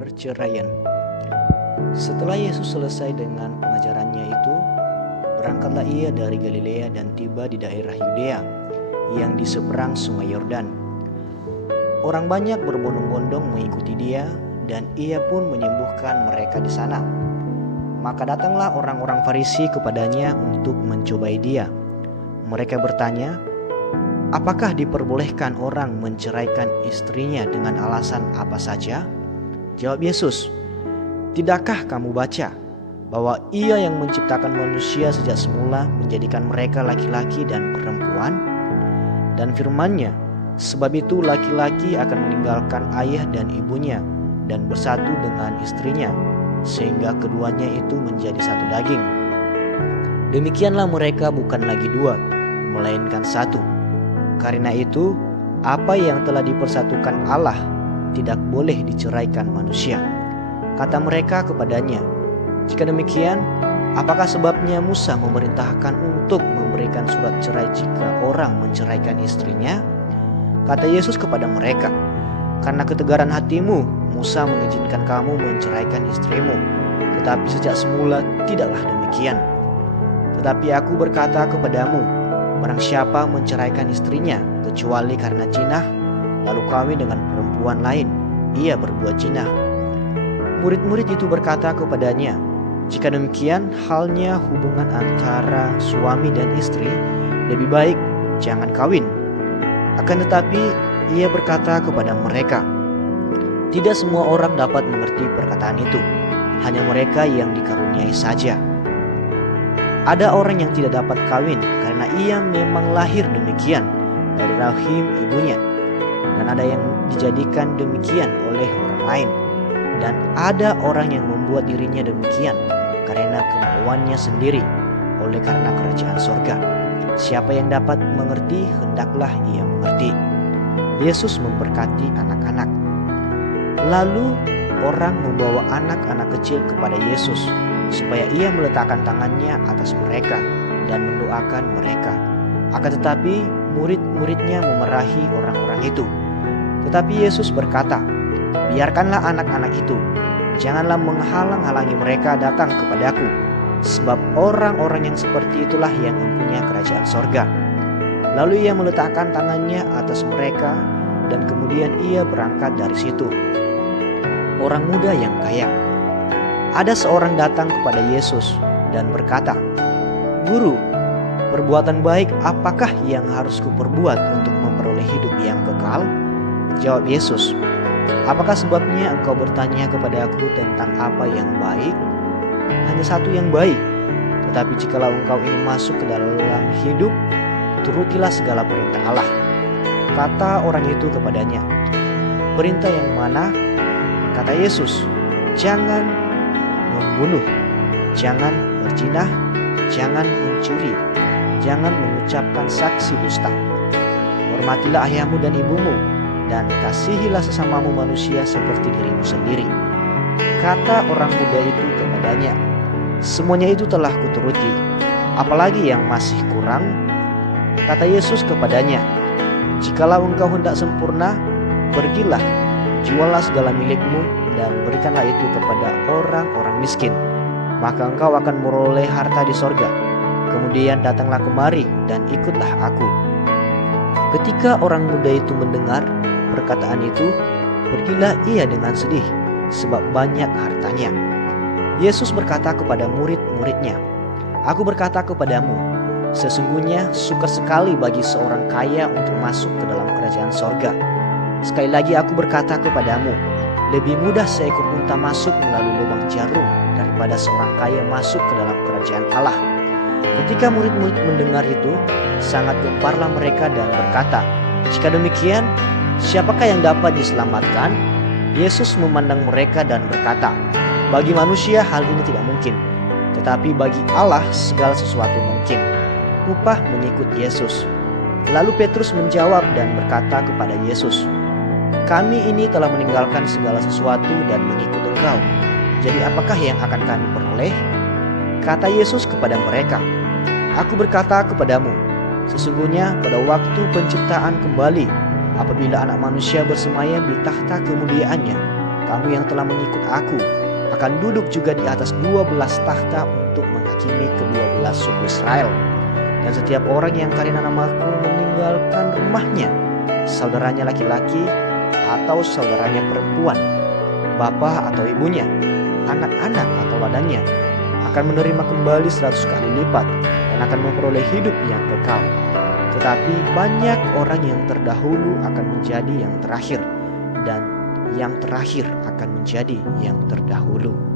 perceraian. Setelah Yesus selesai dengan pengajarannya itu, berangkatlah ia dari Galilea dan tiba di daerah Yudea yang di seberang sungai Yordan. Orang banyak berbondong-bondong mengikuti dia dan ia pun menyembuhkan mereka di sana. Maka datanglah orang-orang Farisi kepadanya untuk mencobai dia. Mereka bertanya, apakah diperbolehkan orang menceraikan istrinya dengan alasan apa saja? Jawab Yesus, tidakkah kamu baca bahwa Ia yang menciptakan manusia sejak semula menjadikan mereka laki-laki dan perempuan? Dan firman-Nya, sebab itu laki-laki akan meninggalkan ayah dan ibunya dan bersatu dengan istrinya, sehingga keduanya itu menjadi satu daging. Demikianlah mereka bukan lagi dua, melainkan satu. Karena itu, apa yang telah dipersatukan Allah tidak boleh diceraikan manusia. Kata mereka kepadanya, jika demikian, apakah sebabnya Musa memerintahkan untuk memberikan surat cerai jika orang menceraikan istrinya? Kata Yesus kepada mereka, karena ketegaran hatimu, Musa mengizinkan kamu menceraikan istrimu, tetapi sejak semula tidaklah demikian. Tetapi aku berkata kepadamu, barang siapa menceraikan istrinya kecuali karena jinah, lalu kawin dengan perempuan lain, ia berbuat jinah. Murid-murid itu berkata kepadanya, jika demikian halnya hubungan antara suami dan istri, lebih baik jangan kawin. Akan tetapi ia berkata kepada mereka, tidak semua orang dapat mengerti perkataan itu, hanya mereka yang dikaruniai saja. Ada orang yang tidak dapat kawin karena ia memang lahir demikian dari rahim ibunya, dan ada yang dijadikan demikian oleh orang lain, dan ada orang yang membuat dirinya demikian karena kemauannya sendiri, oleh karena kerajaan sorga. Siapa yang dapat mengerti, hendaklah ia mengerti. Yesus memberkati anak-anak. Lalu orang membawa anak-anak kecil kepada Yesus, supaya ia meletakkan tangannya atas mereka dan mendoakan mereka. Akan tetapi murid-muridnya memarahi orang-orang itu. Tetapi Yesus berkata, biarkanlah anak-anak itu, janganlah menghalang-halangi mereka datang kepadaku, sebab orang-orang yang seperti itulah yang mempunyai kerajaan sorga. Lalu ia meletakkan tangannya atas mereka dan kemudian ia berangkat dari situ. Orang muda yang kaya. Ada seorang datang kepada Yesus dan berkata, Guru, perbuatan baik apakah yang harus kuperbuat untuk memperoleh hidup yang kekal? Jawab Yesus, apakah sebabnya engkau bertanya kepada aku tentang apa yang baik? Hanya satu yang baik. Tetapi jikalau engkau ingin masuk ke dalam hidup, turutilah segala perintah Allah. Kata orang itu kepadanya, perintah yang mana? Kata Yesus, jangan membunuh, jangan berzina, jangan mencuri, jangan mengucapkan saksi dusta. Hormatilah ayahmu dan ibumu, dan kasihilah sesamamu manusia seperti dirimu sendiri. Kata orang muda itu kepadanya, semuanya itu telah kuturuti, apalagi yang masih kurang? Kata Yesus kepadanya, jikalau engkau hendak sempurna, pergilah, jualah segala milikmu dan berikanlah itu kepada orang-orang miskin, maka engkau akan meroleh harta di sorga. Kemudian datanglah kemari dan ikutlah aku. Ketika orang muda itu mendengar perkataan itu, pergilah ia dengan sedih, sebab banyak hartanya. Yesus berkata kepada murid-muridnya, aku berkata kepadamu, sesungguhnya sukar sekali bagi seorang kaya untuk masuk ke dalam kerajaan sorga. Sekali lagi aku berkata kepadamu, lebih mudah seekor unta masuk melalui lubang jarum daripada seorang kaya masuk ke dalam kerajaan Allah. Ketika murid-murid mendengar itu, sangat gemparlah mereka dan berkata, jika demikian, siapakah yang dapat diselamatkan? Yesus memandang mereka dan berkata, bagi manusia hal ini tidak mungkin, tetapi bagi Allah segala sesuatu mungkin. Upah mengikut Yesus. Lalu Petrus menjawab dan berkata kepada Yesus, kami ini telah meninggalkan segala sesuatu dan mengikut Engkau. Jadi apakah yang akan kami peroleh? Kata Yesus kepada mereka, aku berkata kepadamu, sesungguhnya pada waktu penciptaan kembali, apabila anak manusia bersemayam di tahta kemuliaannya, kamu yang telah mengikut aku akan duduk juga di atas 12 takhta untuk menghakimi ke-12 suku Israel. Dan setiap orang yang karena namaku meninggalkan rumahnya, saudaranya laki-laki atau saudaranya perempuan, bapa atau ibunya, anak-anak atau ladangnya, akan menerima kembali 100 kali lipat dan akan memperoleh hidup yang kekal. Tetapi banyak orang yang terdahulu akan menjadi yang terakhir, dan yang terakhir akan menjadi yang terdahulu.